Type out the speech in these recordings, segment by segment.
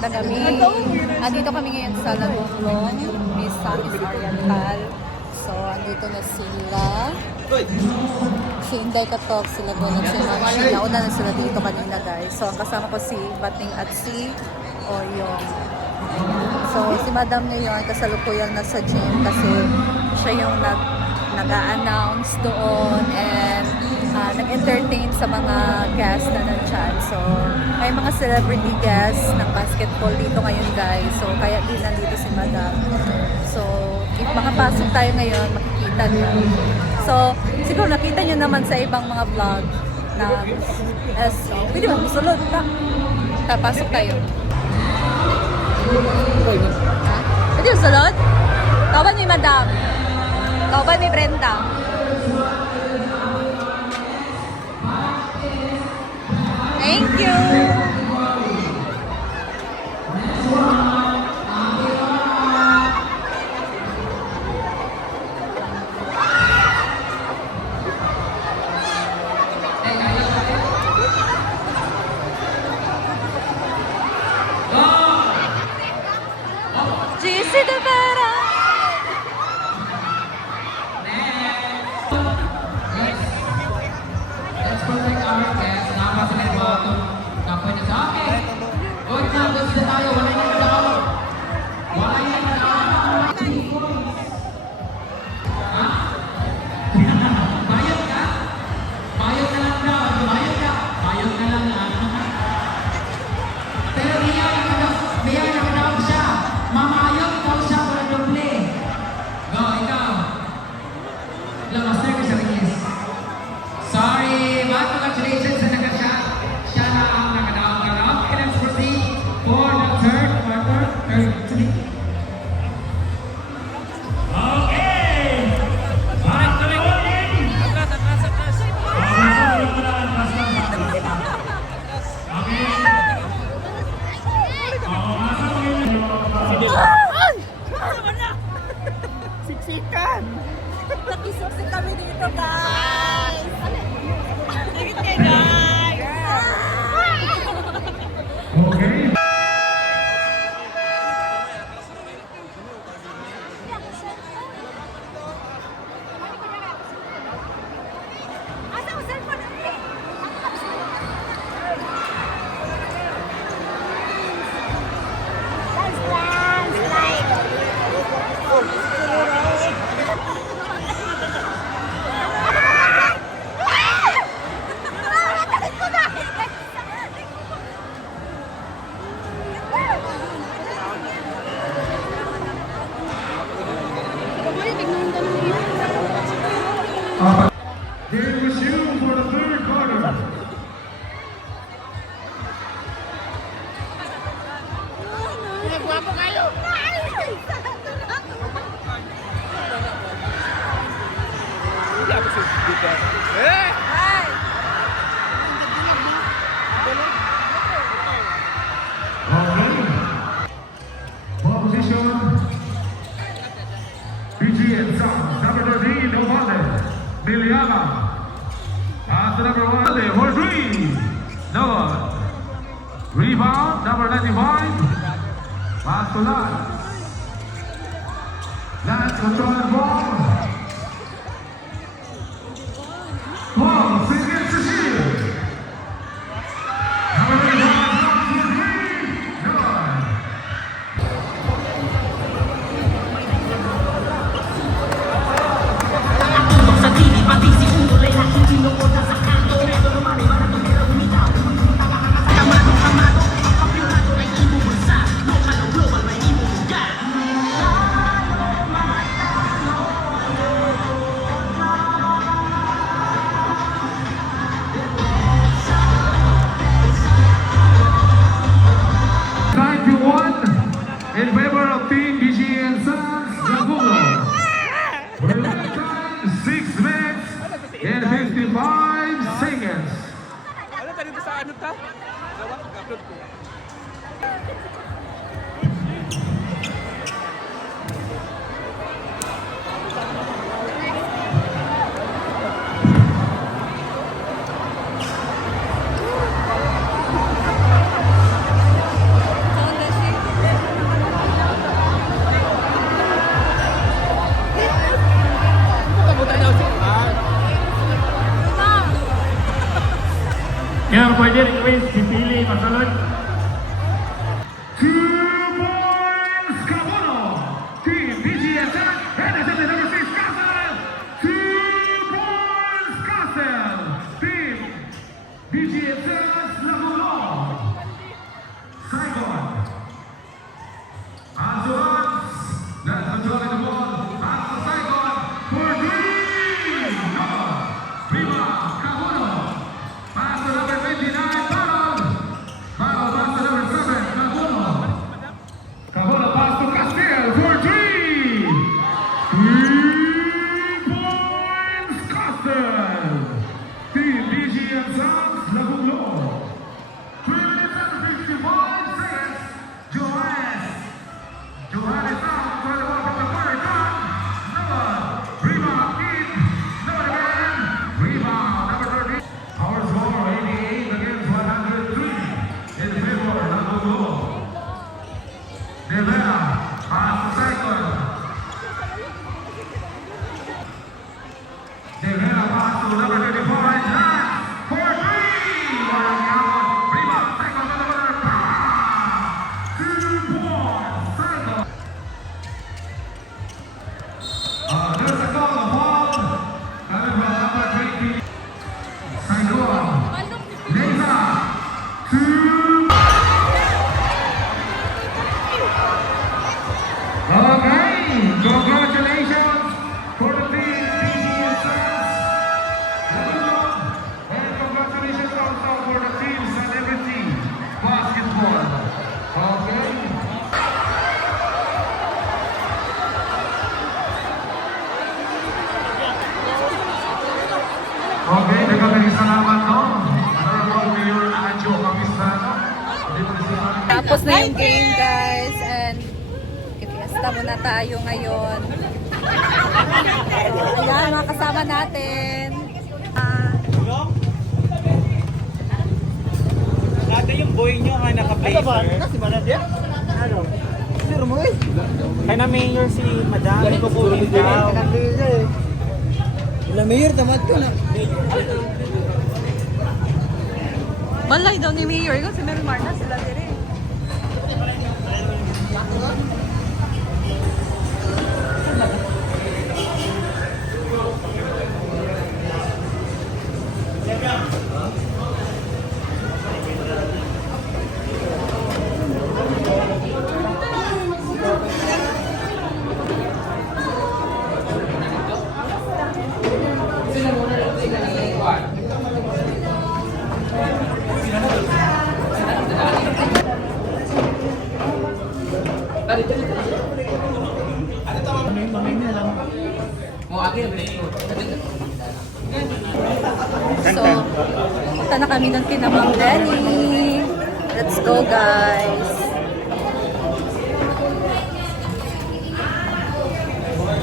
na kami. Andito kami ngayon sa Lagonglong, Miss Samis Oriental. So, andito na sila. Si Inday Katok, sila Gonat, si Ma'am Sheila. Una na sila dito kanina, guys. So, ang kasama ko si Bating at si Oyong. So, si Madam ngayon, kasalukuyan na sa gym kasi siya yung nag-a-announce doon and nag-entertain sa mga guests na nandyan. So, may mga celebrity guests ng basketball dito ngayon, guys. So, kaya din nandito si Madam. So, if makapasok tayo ngayon, makikita niyo. So, siguro nakita nyo naman sa ibang mga vlog na pwede mo, musulod ka. Tapasok tayo. Ha? Pwede mo musulod? Kauban ni Madam. Kauban ni Brenda. Thank you! GC de Vera! Let's protect our guests. Nakapasakit mo ito. Kapoy na sa akin. Huwag na, gusto tayo. Wala yung tao. Wala yung tao. Ha? Bayad ka? Bayad na lang daw. Bayad ka? Bayad na lang na. Pero niya nakatawag siya. Mamayot daw siya para doble. Go, ikaw. Lamaster ko sa Reyes. Sorry, but congratulations sa nagka-shot. Siya na ang nakadawag-karaw. Okay, let's proceed for the third quarter. Okay! Alright, tuloy ko din! Atras! Okay? Siksikan! Nakisuksik kami dito, guys! Dikit kayo, guys! Okay. Asa ko cellphone? Game resumed for the third quarter. Nagwapo kayo! Ball position. BGN Sounds, number 13, Novale. Miliana. After number 1, for 3. Noah. Rebound, number 95. Pass to Lance. Lance control the ball. Ball, against the shield. Number 91, Noah. In favor of Team BGN Suns, Jagulo. With time 6 minutes and 55 seconds. Ano tayo dito sa ano ta? Dawa, upload ko. Tapos na yung game, guys. And fiesta muna tayo ngayon. So, ayan, mga kasama natin. Dati yung boy nyo nga naka-blazer. Si Manadia? Ano? Sir mo eh. Kaya na mayor si Madam. Ko po daw. Wala mayor, tamad ko na. Balay daw ni Mayor. Ikaw si Mary Marna, sila dire. So, punta na kami ng kina Ma'am Lenny. Let's go, guys.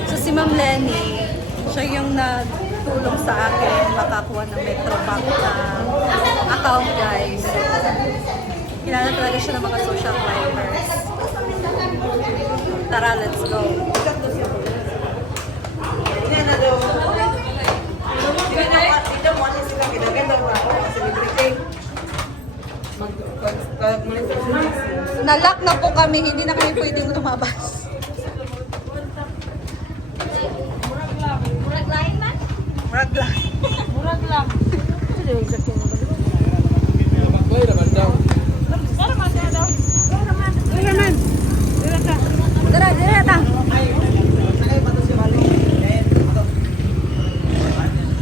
So, si Ma'am Lenny, siya yung nagtulong sa akin makakuha ng Metrobank na account, guys. Kilala talaga siya ng mga social workers. Tara, let's go. Nalock na po kami, hindi na kami pwedeng lumabas. Murag lang. Dira ta.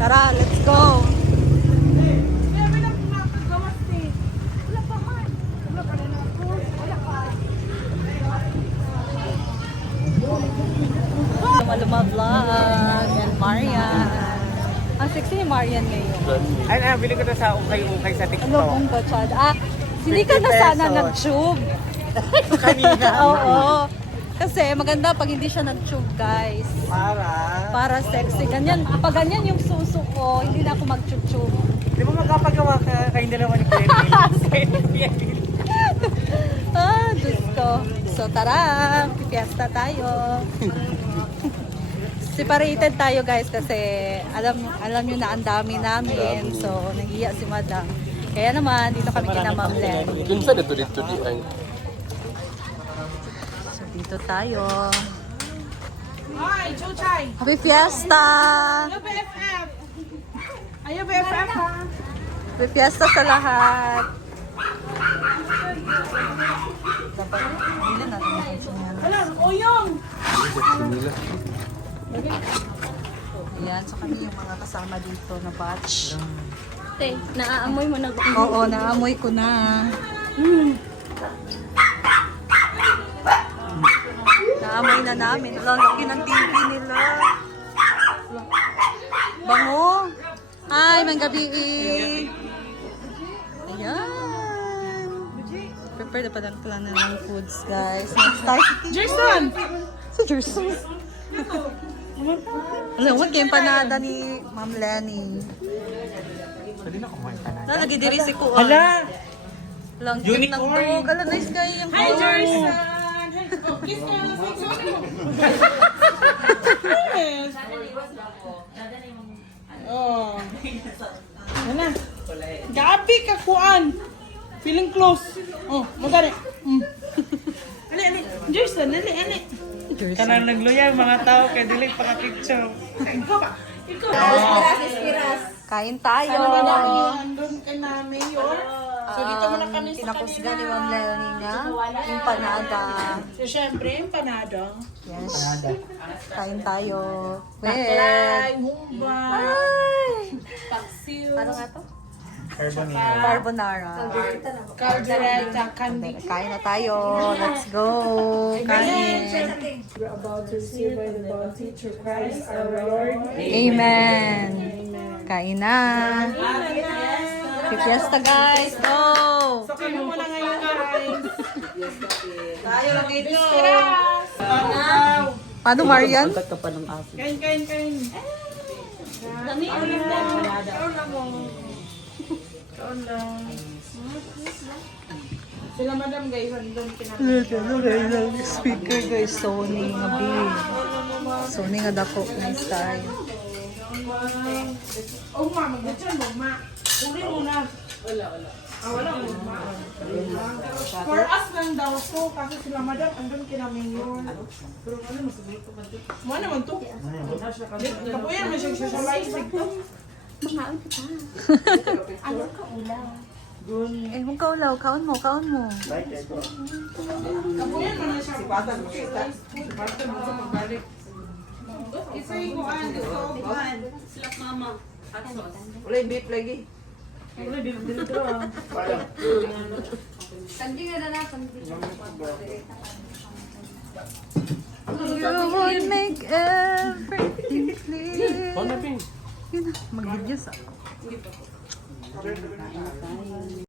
Tara, let's go. Maluma Vlog and Marian. Ang sexy ni Marian ngayon. Ay, bili ko na sa ukay-ukay sa TikTok. Ano kung ka, Chad? Hindi ka na sana nag-tube. Kanina. Oo. Kasi maganda pag hindi siya nag-tube, guys. Para sexy. Ganyan. Pag ganyan yung suso ko, hindi na ako mag-tube. Di ba magkapagawa ka kayong dalawa ni Kuya Bill? Diyos ko. So tara, fiesta tayo. Separated tayo, guys, kasi alam nyo na ang dami namin. So nahiya si Madam. Kaya naman, dito kami kina Ma'am Lenny. Kinsa dito di ay. So dito tayo. Hi, Chuchay. Happy Fiesta! Ayaw BFF. Ayaw BFF ha. Happy Fiesta sa lahat! Dapat, hindi natin natin Wala, oyong. Ayan, so kami yung mga kasama dito na batch. Te, naaamoy mo na. Oo, naamoy ko na. Naamoy na namin. Lalaki ng TV nila. Bango. Hi, may gabi. Ayan. Prepare na pa lang pala na ng foods, guys. Next time. Jason! Si Jerson. Alam mo, kaya empanada ni Ma'am Lenny. Pwede na kumain ka na. Lalagi diri si Kuan. Hala! Lang cute ng Unicorn. dog. Ala, nice guy yung Hi, dog. Jason! Oh, kiss ka na sa Yes. Oh. Ano? Gabi ka kuan. Feeling close. Oh, magari. Ali. Jason, ali. Kanang nagluya ang mga tao kaya dili paka-picture. Kain tayo. Andun ka na, Mayor. So, dito muna kami sa Kinakusga ni kanila. Ma'am Lenny nga. Empanada. So, syempre, empanada. Yes. Kain tayo. Baklay, humba. Ay! Paksiw. Ano nga to? Carbonara. Carbonara. Caldereta, candy. Kain na tayo. Let's go. Kain. We're about to receive by the bounty through Christ our Lord. Amen. Kain na. Happy Fiesta, guys. Go! So, kami muna ngayon. Tayo lang dito. Paano, Marian? Dami. Sila madam guys, doon Speaker guys, Sony nga big. Sony nga dako na style. Oh ma, mag-dyan mo ma. Uli mo na. Wala. Wala mo ma. For us lang daw to, kasi sila madam, andun kinamin yun. Pero ano, masabi ko ba ito? Mo naman to. Kapuyan mo siya sa live to. Mangaon kita. Ano ka ulaw? Eh, mong kaulaw, kaon mo. Kapuyan mo na siya. Si Bata mo siya. Si Bata mo sa pagbalik. Isa yung kuhan, gusto ko kuhan. Slap mama. Wala yung beef lagi. Wala, dito ah. You would make everything clear. Yun na, mag-videos ako.